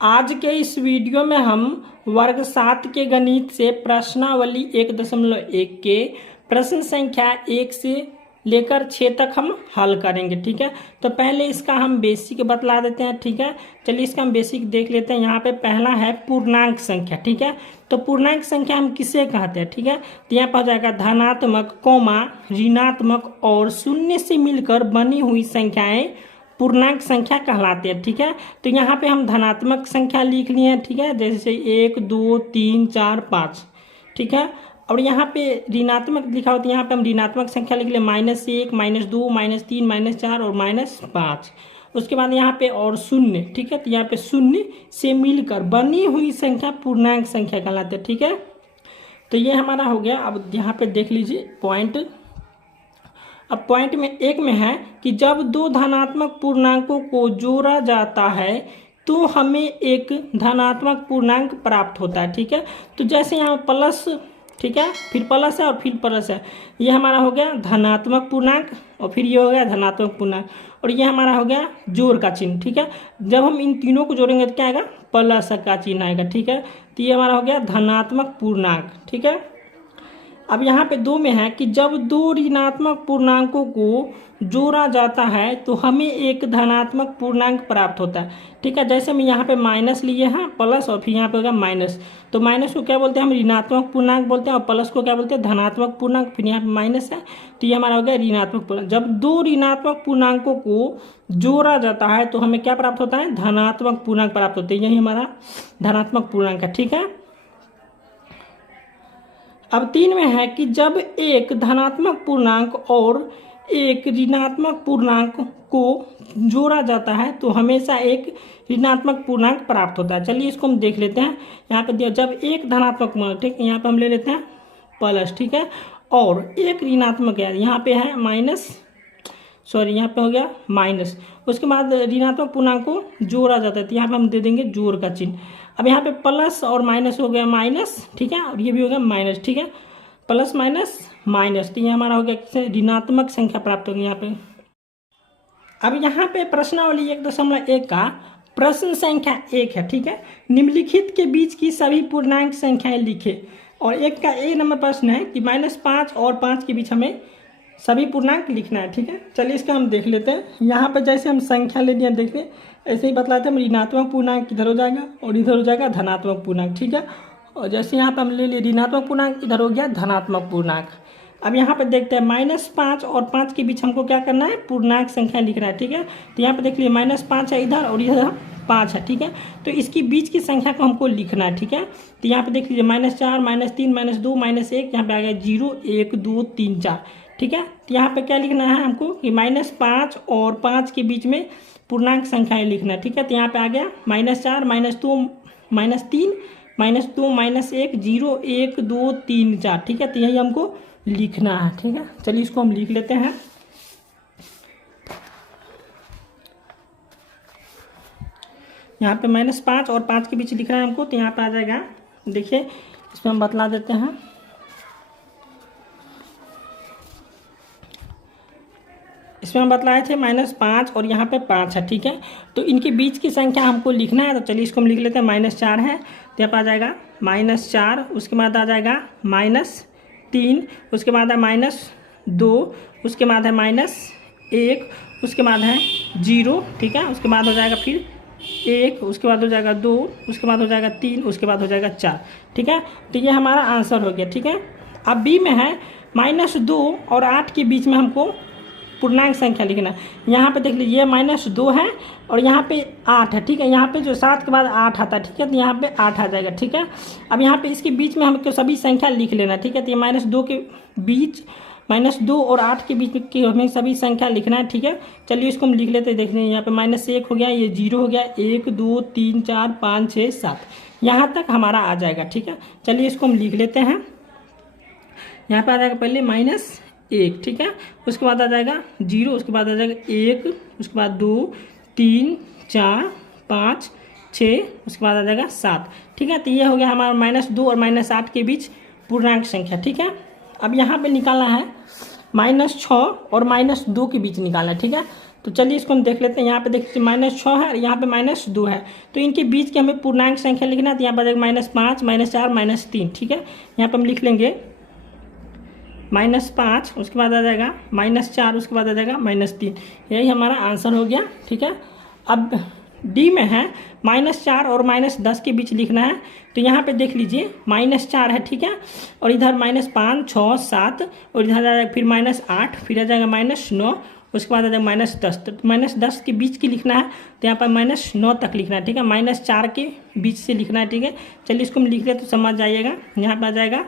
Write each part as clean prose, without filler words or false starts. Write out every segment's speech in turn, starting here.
आज के इस वीडियो में हम वर्ग 7 के गणित से प्रश्नावली 1.1 के प्रश्न संख्या 1 से लेकर 6 तक हम हल करेंगे। ठीक है, तो पहले इसका हम बेसिक बतला देते हैं। ठीक है, चलिए इसका हम बेसिक देख लेते हैं। यहाँ पे पहला है पूर्णांक संख्या। ठीक है, तो पूर्णांक संख्या हम किसे कहते हैं। ठीक है, तो यहाँ पर हो जाएगा धनात्मक, कौमा, ऋणात्मक और शून्य से मिलकर बनी हुई संख्याएं पूर्णांक संख्या कहलाते हैं। ठीक है, तो यहाँ पे हम धनात्मक संख्या लिख लिए हैं। ठीक है, जैसे 1 2 3 4 5। ठीक है, और यहाँ पे ऋणात्मक लिखा होता है, यहाँ पे हम ऋणात्मक संख्या लिख ले -1 -2 -3 -4 और -5। उसके बाद यहाँ पे और शून्य। ठीक है, तो यहाँ पे शून्य से मिलकर बनी हुई संख्या पूर्णांक संख्या कहलाते हैं। ठीक है, तो ये हमारा हो गया। अब यहाँ पे देख लीजिए पॉइंट। अब पॉइंट में एक में है कि जब दो धनात्मक पूर्णांकों को जोड़ा जाता है तो हमें एक धनात्मक पूर्णांक प्राप्त होता है। ठीक है, तो जैसे यहाँ प्लस, ठीक है, फिर प्लस है और फिर प्लस है, ये हमारा हो गया धनात्मक पूर्णांक और फिर ये हो गया धनात्मक पूर्णांक और ये हमारा हो गया जोड़ का चिन्ह। ठीक है, जब हम इन तीनों को जोड़ेंगे तो क्या आएगा, प्लस का चिन्ह आएगा। ठीक है, तो ये हमारा हो गया धनात्मक पूर्णांक। ठीक है, अब यहाँ पे दो में है कि जब दो ऋणात्मक पूर्णांकों को जोड़ा जाता है तो हमें एक धनात्मक पूर्णांक प्राप्त होता है। ठीक है, जैसे हम यहाँ पे माइनस लिए हैं, प्लस और फिर यहाँ पे होगा माइनस, तो माइनस को क्या बोलते हैं, हम ऋणात्मक पूर्णांक बोलते हैं और प्लस को क्या बोलते हैं, धनात्मक पूर्णांक। फिर यहाँ पे माइनस है तो ये हमारा हो गया ऋणात्मक पूर्णांक। जब दो ऋणात्मक पूर्णांकों को जोड़ा जाता है तो हमें क्या प्राप्त होता है, धनात्मक पूर्णांक प्राप्त होते हैं। यही हमारा धनात्मक पूर्णांक है। ठीक है, अब 3 में है कि जब एक धनात्मक पूर्णांक और एक ऋणात्मक पूर्णांक को जोड़ा जाता है तो हमेशा एक ऋणात्मक पूर्णांक प्राप्त होता है। चलिए इसको हम देख लेते हैं। यहाँ पे दिया जब एक धनात्मक पूर्णांक, ठीक, यहाँ पे हम ले लेते हैं प्लस, ठीक है, और एक ऋणात्मक है, यहाँ पे है माइनस, सॉरी यहाँ पे हो गया माइनस। उसके बाद ऋणात्मक पूर्णांक को जोड़ा जाता है तो यहाँ पे हम दे देंगे जोड़ का चिन्ह। अब यहाँ पे प्लस और माइनस हो गया माइनस, ठीक है, और ये भी हो गया माइनस। ठीक है, प्लस माइनस माइनस, तो ये हमारा हो गया ऋणात्मक संख्या प्राप्त होगी यहाँ पे। अब यहाँ पे प्रश्नावली 1.1 का प्रश्न संख्या 1 है। ठीक है, निम्नलिखित के बीच की सभी पूर्णांक संख्याएं लिखे, और एक का ए नंबर प्रश्न है कि -5 और 5 के बीच हमें सभी पूर्णांक लिखना है। ठीक है, चलिए इसका हम देख लेते हैं। यहाँ पर जैसे हम संख्या ले लिया, देख लें, ऐसे ही बतलाते हैं, ऋणात्मक पूर्णांक इधर हो जाएगा और इधर हो जाएगा धनात्मक पूर्णांक। ठीक है, और जैसे यहाँ पर हम ले लिए ऋणात्मक पूर्णांक, इधर हो गया धनात्मक पूर्णांक। अब यहाँ पर देखते हैं -5 और 5 के बीच हमको क्या करना है, पूर्णांक संख्या लिखना है। ठीक है, तो यहाँ पर देख लिए -5 है इधर और इधर 5 है। ठीक है, तो इसकी बीच की संख्या को हमको लिखना है। ठीक है, तो यहाँ पे देख लीजिए -4 -3 -2 -1, यहाँ पे आ गया 0 1 2 3 4। ठीक है, तो यहाँ पे क्या लिखना है हमको कि -5 और 5 के बीच में पूर्णांक संख्याएं लिखना है। ठीक है, तो यहाँ पे आ गया -4 -2 -3 -2 -1 0 1 2 3 4। ठीक है, तो यही हमको लिखना है। ठीक है, चलिए इसको हम लिख लेते हैं। यहाँ पे -5 और 5 के बीच लिखना है हमको, तो यहाँ पे आ जाएगा, देखिए इसमें हम बतला देते हैं। इसमें हम बतलाए थे -5 और यहाँ पे 5 है। ठीक है, तो इनके बीच की संख्या हमको लिखना है, तो चलिए इसको हम लिख लेते हैं। -4 है तो यहाँ पर आ जाएगा -4, उसके बाद आ जाएगा -3, उसके बाद है -2, उसके बाद है -1, उसके बाद है 0। ठीक है, उसके बाद हो जाएगा फिर 1, उसके बाद हो जाएगा 2, उसके बाद हो जाएगा 3, उसके बाद हो जाएगा 4। ठीक है, तो ये हमारा आंसर हो गया। ठीक है, अब बी में है -2 और 8 के बीच में हमको पूर्णांक संख्या लिखना है। यहाँ पे देख लीजिए -2 है और यहाँ पे 8 है। ठीक है, यहाँ पे जो 7 के बाद 8 आता है। ठीक है, तो यहाँ पे 8 आ जाएगा। ठीक है, अब यहाँ पे इसके बीच में हमको सभी संख्या लिख लेना है। ठीक है, तो ये -2 के बीच, -2 और 8 के बीच की हमें सभी संख्या लिखना है। ठीक है, चलिए इसको हम लिख लेते हैं। देख रहे हैं यहाँ पे -1 हो गया, ये 0 हो गया, 1 2 3 4 5 6 7, यहाँ तक हमारा आ जाएगा। ठीक है, चलिए इसको हम लिख लेते हैं। यहाँ पे आ जाएगा पहले -1, ठीक है, उसके बाद आ जाएगा 0, उसके बाद आ जाएगा 1, उसके बाद 2 3 4 5 6, उसके बाद आ जाएगा 7। ठीक है, तो ये हो गया हमारा -2 और -8 के बीच पूर्णांक संख्या। ठीक है, अब यहाँ पे निकालना है -6 और -2 के बीच निकालना है। ठीक है, तो चलिए इसको हम देख लेते हैं। यहाँ पे देखिए -6 है और यहाँ पे -2 है, तो इनके बीच की हमें पूर्णांक संख्या लिखना है। तो यहाँ पर -5, -4, -3, ठीक है। यहाँ पर हम लिख लेंगे -5, उसके बाद आ जाएगा -4, उसके बाद आ जाएगा -3। यही हमारा आंसर हो गया, ठीक है। अब डी में है -4 और -10 के बीच लिखना है। तो यहाँ पे देख लीजिए -4 है, ठीक है, और इधर -5, 6, 7 और इधर आ जाएगा फिर -8, फिर आ जाएगा -9, उसके बाद आ जाएगा -10। तो -10 के बीच की लिखना है, तो यहाँ पर -9 तक लिखना है, ठीक है। -4 के बीच से लिखना है, ठीक है। चलिए इसको हम लिख ले तो समझ जाइएगा। यहाँ पर आ जाएगा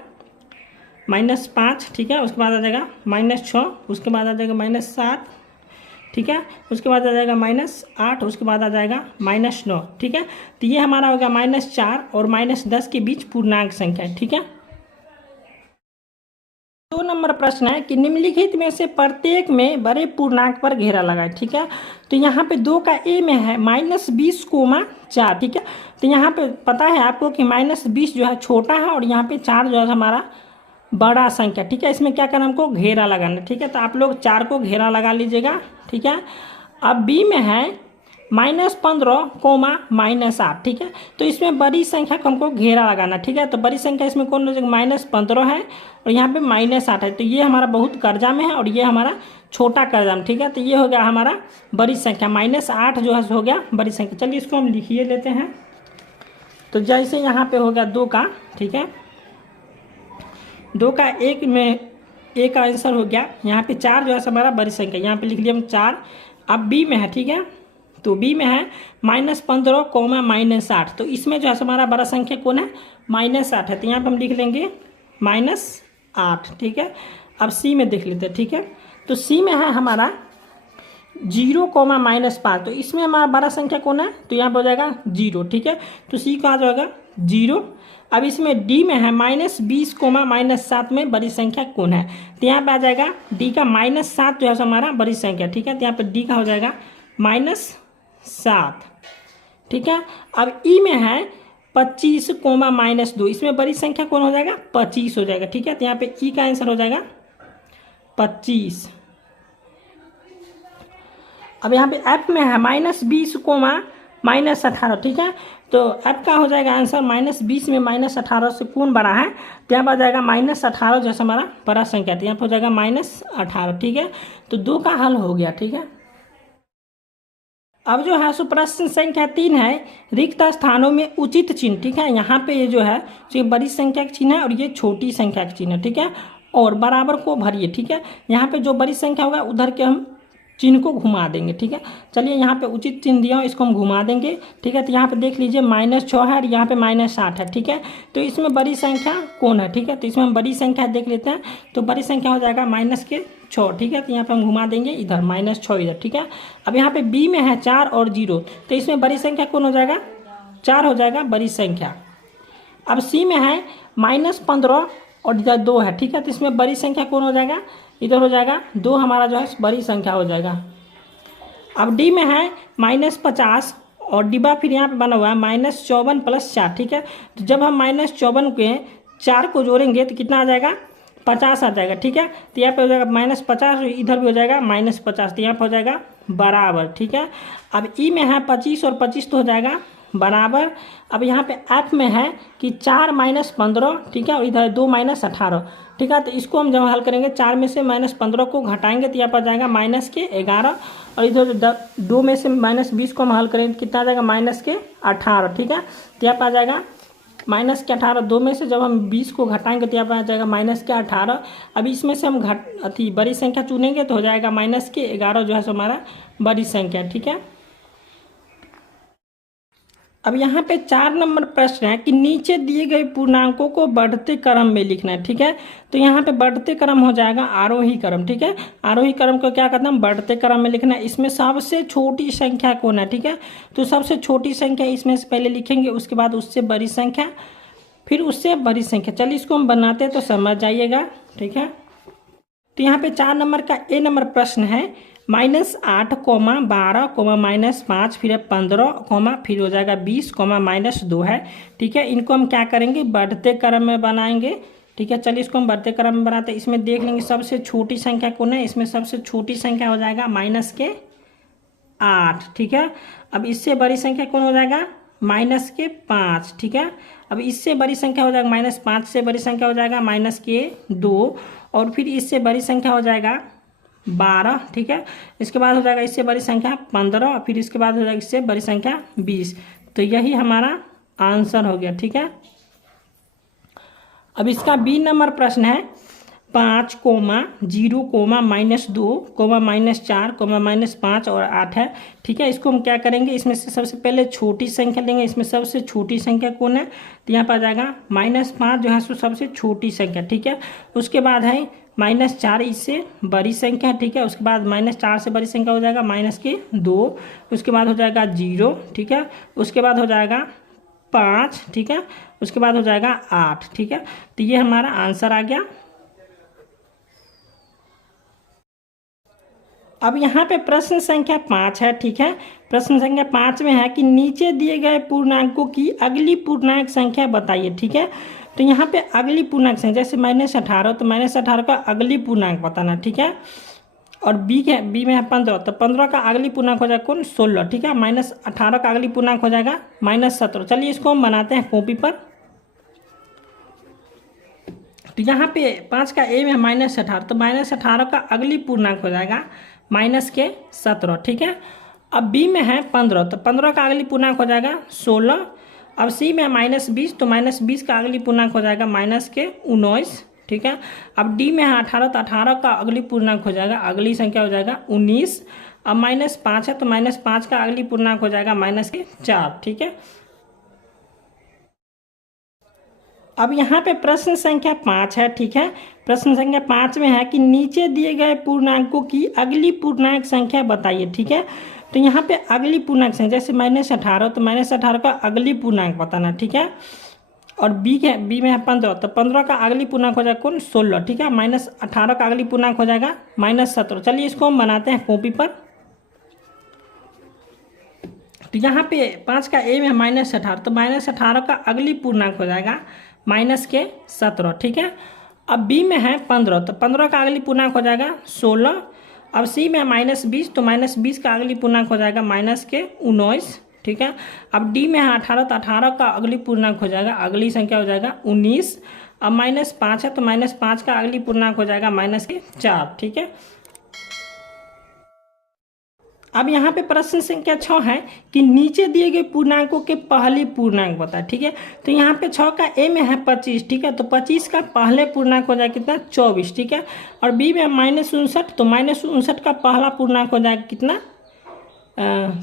-5, ठीक है, उसके बाद आ जाएगा -6, उसके बाद आ जाएगा -7, ठीक है, उसके बाद आ जाएगा -8, उसके बाद आ जाएगा -9, ठीक है। तो ये हमारा होगा -4 और -10 के बीच पूर्णांक संख्या है, ठीक है। 2 नंबर प्रश्न है कि निम्नलिखित में से प्रत्येक में बड़े पूर्णांक पर घेरा लगाए, ठीक है। तो यहाँ पे 2 का ए में है -20,4, ठीक है। तो यहाँ पे पता है आपको कि -20 जो है छोटा है और यहाँ पे 4 जो है हमारा बड़ा संख्या, ठीक है। इसमें क्या करना हमको घेरा लगाना, ठीक है। तो आप लोग 4 को घेरा लगा लीजिएगा, ठीक है। अब बी में है -15, -8, ठीक है। तो इसमें बड़ी संख्या को हमको घेरा लगाना, ठीक है। तो बड़ी संख्या इसमें कौन हो जाएगा, -15 है और यहाँ पे -8 है। तो ये हमारा बहुत कर्जा में है और ये हमारा छोटा कर्जा में, ठीक है। तो ये हो गया हमारा बड़ी संख्या, -8 जो है हो गया बड़ी संख्या। चलिए इसको हम लिखिए लेते हैं। तो जैसे यहाँ पे हो गया 2 का, ठीक है, 2 का एक में एक का आंसर हो गया। यहाँ पे 4 जो है हमारा बड़ी संख्या, यहाँ पे लिख लिया हम 4। अब बी में है, ठीक है। तो बी में है -15, -8। तो इसमें जो है हमारा बड़ा संख्या कौन है, -8 है। तो यहाँ पे हम लिख लेंगे -8, ठीक है। अब सी में देख लेते हैं, ठीक है। तो सी में है हमारा 0, -5। तो इसमें हमारा बड़ा संख्या कौन है, तो यहाँ पर हो जाएगा 0, ठीक है। तो सी का आ जाएगा 0। अब इसमें डी में है -20, -7 में बड़ी संख्या कौन है। तो यहाँ पे आ जाएगा डी का -7 जो है हमारा बड़ी संख्या, ठीक है। तो यहाँ पे डी का हो जाएगा -7, ठीक है। अब ई में है 25, -2। इसमें बड़ी संख्या कौन हो जाएगा, 25 हो जाएगा, ठीक है। तो यहाँ पे ई का आंसर हो जाएगा 25। अब यहाँ पे एफ में है -20, -18, ठीक है। तो एफ का हो जाएगा आंसर -20 में -18 से कौन बड़ा है। तो यहाँ पर आ जाएगा -18 जैसा हमारा बड़ा संख्या, तो यहाँ पर हो जाएगा -18, ठीक है। तो 2 का हल हो गया, ठीक है। अब जो है सो प्रश्न संख्या 3 है, रिक्त स्थानों में उचित चिन्ह, ठीक है। यहाँ पे ये जो है ये बड़ी संख्या का चिन्ह है और ये छोटी संख्या का चिन्ह है, ठीक है। और बराबर को भरिए, ठीक है। यहाँ पे जो बड़ी संख्या होगा उधर के हम चिन्ह को घुमा देंगे, ठीक है। चलिए यहाँ पे उचित चिन्ह दिया, इसको हम घुमा देंगे, ठीक है। तो यहाँ पे देख लीजिए -6 है और यहाँ पे -8 है, ठीक है। तो इसमें बड़ी संख्या कौन है, ठीक है। तो इसमें हम बड़ी संख्या देख लेते हैं। तो बड़ी संख्या हो जाएगा -6, ठीक है। तो यहाँ पे हम घुमा देंगे इधर -6 इधर, ठीक है। अब यहाँ पे बी में है 4 और 0, तो इसमें बड़ी संख्या कौन हो जाएगा, 4 हो जाएगा बड़ी संख्या। अब सी में है -15 और इधर 2 है, ठीक है। तो इसमें बड़ी संख्या कौन हो जाएगा, इधर हो जाएगा 2 हमारा जो है बड़ी संख्या हो जाएगा। अब डी में है -50 और डिब्बा फिर यहाँ पे बना हुआ है -54 + 4, ठीक है। तो जब हम -54 के 4 को जोड़ेंगे तो कितना आ जाएगा, 50 आ जाएगा, ठीक है। तो यहाँ पे हो जाएगा -50, इधर भी हो जाएगा -50, तो यहाँ पे हो जाएगा बराबर, ठीक है। अब ई में है 25 और 25 तो हो जाएगा बराबर। अब यहाँ पे एफ में है कि 4 - 15, ठीक है, और इधर 2 - 18, ठीक है। तो इसको हम जब हल करेंगे 4 में से -15 को घटाएंगे तो यहाँ पर जाएगा -11 और इधर 2 में से -20 को हम हल करेंगे तो कितना आ जाएगा -18, ठीक है। तो यहाँ पर आ जाएगा -18, 2 में से जब हम 20 को घटाएंगे तो यहाँ पर आ जाएगा -18। अब इसमें से हम बड़ी संख्या चुनेंगे तो हो जाएगा -11 जो है हमारा बड़ी संख्या, ठीक है। अब यहाँ पे 4 नंबर प्रश्न है कि नीचे दिए गए पूर्णांकों को बढ़ते क्रम में लिखना है, ठीक है। तो यहाँ पे बढ़ते क्रम हो जाएगा आरोही क्रम, ठीक है। आरोही क्रम को क्या कहते हैं, बढ़ते क्रम में लिखना है। इसमें सबसे छोटी संख्या कौन है, ठीक है। तो सबसे छोटी संख्या इसमें से पहले लिखेंगे, उसके बाद उससे बड़ी संख्या, फिर उससे बड़ी संख्या। चलिए इसको हम बनाते हैं तो समझ जाइएगा, ठीक है। तो यहाँ पे 4 नंबर का ए नंबर प्रश्न है -8, -12, -5, फिर 15, फिर हो जाएगा 20, -2 है, ठीक है। इनको हम क्या करेंगे, बढ़ते क्रम में बनाएंगे, ठीक है। चलिए इसको हम बढ़ते क्रम में बनाते हैं। इसमें देख लेंगे सबसे छोटी संख्या कौन है, इसमें सबसे छोटी संख्या हो जाएगा 8, ठीक है। अब इससे बड़ी संख्या कौन हो जाएगा, -5, ठीक है। अब इससे बड़ी संख्या हो जाएगा -5 से बड़ी संख्या हो जाएगा -2, और फिर इससे बड़ी संख्या हो जाएगा 12, ठीक है। इसके बाद हो जाएगा इससे बड़ी संख्या 15, और फिर इसके बाद हो जाएगा इससे बड़ी संख्या 20। तो यही हमारा आंसर हो गया, ठीक है। अब इसका बी नंबर प्रश्न है 5, -0, -2, -4, -5 और 8 है, ठीक है। इसको हम क्या करेंगे, इसमें से सबसे पहले छोटी संख्या लेंगे। इसमें सबसे छोटी संख्या कौन है, तो यहाँ पर आ जाएगा -5 जो है सो सबसे छोटी संख्या, ठीक है। उसके बाद है -4, इससे बड़ी संख्या, ठीक है। उसके बाद -4 से बड़ी संख्या हो जाएगा -2, उसके बाद हो जाएगा 0, ठीक है। उसके बाद हो जाएगा 5, ठीक है। उसके बाद हो जाएगा 8, ठीक है। तो ये हमारा आंसर आ गया। अब यहाँ पे प्रश्न संख्या 5 है, ठीक है। प्रश्न संख्या 5 में है कि नीचे दिए गए पूर्णांकों की अगली पूर्णांक संख्या बताइए, ठीक है। तो यहाँ पे अगली पूर्णांक संख्या जैसे -18, तो -18 का अगली पूर्णांक बताना, ठीक है। और बी में है 15, तो 15 का अगली पूर्णांक हो जाएगा कौन, 16, ठीक है। -18 का अगली पूर्णांक हो जाएगा -17। चलिए इसको हम बनाते हैं कॉपी पर। तो यहाँ पे 5 का ए में है -18, तो -18 का अगली पूर्णांक हो जाएगा -17, ठीक है। अब बी में है 15, तो 15 का अगली पूर्णांक हो जाएगा 16। अब सी में है -20, तो -20 का अगली पूर्णांक हो जाएगा -19, ठीक है। अब डी में है 18, तो 18 का अगली पूर्णांक हो जाएगा, अगली संख्या हो जाएगा 19। अब -5 है, तो -5 का अगली पूर्णांक हो जाएगा -4, ठीक है। अब यहाँ पे प्रश्न संख्या 5 है, ठीक है। प्रश्न संख्या 5 में है कि नीचे दिए गए पूर्णांकों की अगली पूर्णांक संख्या बताइए, ठीक है। तो यहाँ पे अगली पूर्णांक संख्या जैसे -18, तो -18 का अगली पूर्णांक बताना, ठीक है। और बी में है 15, तो 15 का अगली पूर्णांक हो जाएगा कौन, 16, ठीक है। -18 का अगली पूर्णांक हो जाएगा -17। चलिए इसको हम बनाते हैं कॉपी पर। तो यहाँ पे 5 का ए में है -18, तो -18 का अगली पूर्णांक हो जाएगा -17, ठीक है। अब बी में है 15, तो 15 का अगली पूर्णांक हो जाएगा 16। अब सी में है -20, तो -20 का अगली पूर्णांक हो जाएगा -19, ठीक है। अब डी में है 18, तो 18 का अगली पूर्णांक हो जाएगा, अगली संख्या हो जाएगा 19। अब -5 है, तो -5 का अगली पूर्णांक हो जाएगा -4, ठीक है। अब यहाँ पे प्रश्न संख्या 6 है कि नीचे दिए गए पूर्णांकों के पहले पूर्णांक बताए, ठीक है। तो यहाँ पे 6 का ए में है 25, ठीक है। तो 25 का पहले पूर्णांक हो जाएगा कितना, 24, ठीक है। और बी में -59, तो -59 का पहला पूर्णांक हो जाएगा कितना,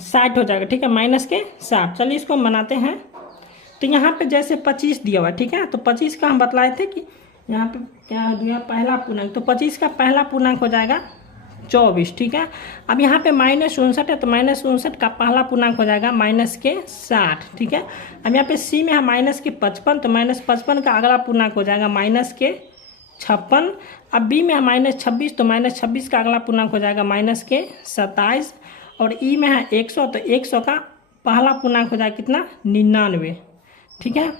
60 हो जाएगा, ठीक है, -60। चलिए इसको हम बनाते हैं। तो यहाँ पे जैसे 25 दिया हुआ है, ठीक है। तो 25 का हम बतलाए थे कि यहाँ पे क्या दिया पहला पूर्णांक, तो 25 का पहला पूर्णांक हो जाएगा 24, ठीक है। अब यहाँ पे -59 है, तो -59 का पहला पूर्णांक हो जाएगा -60, ठीक है। अब यहाँ पे सी में है -55, तो -55 का अगला पूर्णांक हो जाएगा -56। अब बी में है -26, तो -26 का अगला पूर्णांक हो जाएगा -27। और ई में है 100, तो 100 का पहला पूर्णांक हो जाएगा कितना, 99, ठीक है।